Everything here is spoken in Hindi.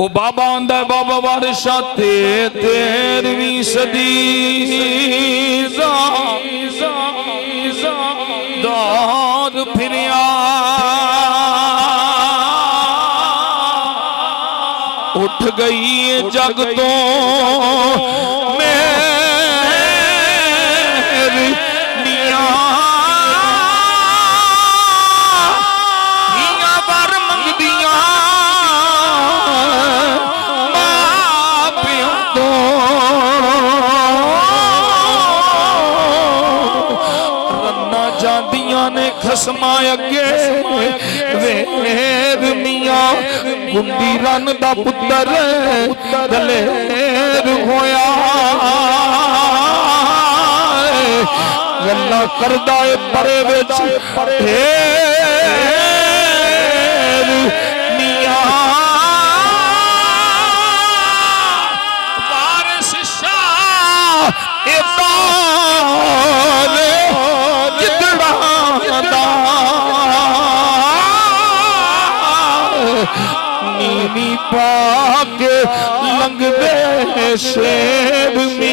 ओ बाबा आंदा बाबा बारिशा ते 13वीं सदी दौर फिरिया उठ गई जग तो मेरी निया बर मंगदिया मां प्यो तो रन्ना जादियां ने खसमा अगे वेर मियां गुंदी रन दा पुत्तर दलेर होया गल्ला करदा ए परे विच मियां वारिस शाह ए जिदड़ा दा नीनी पाके लंघदे शेर में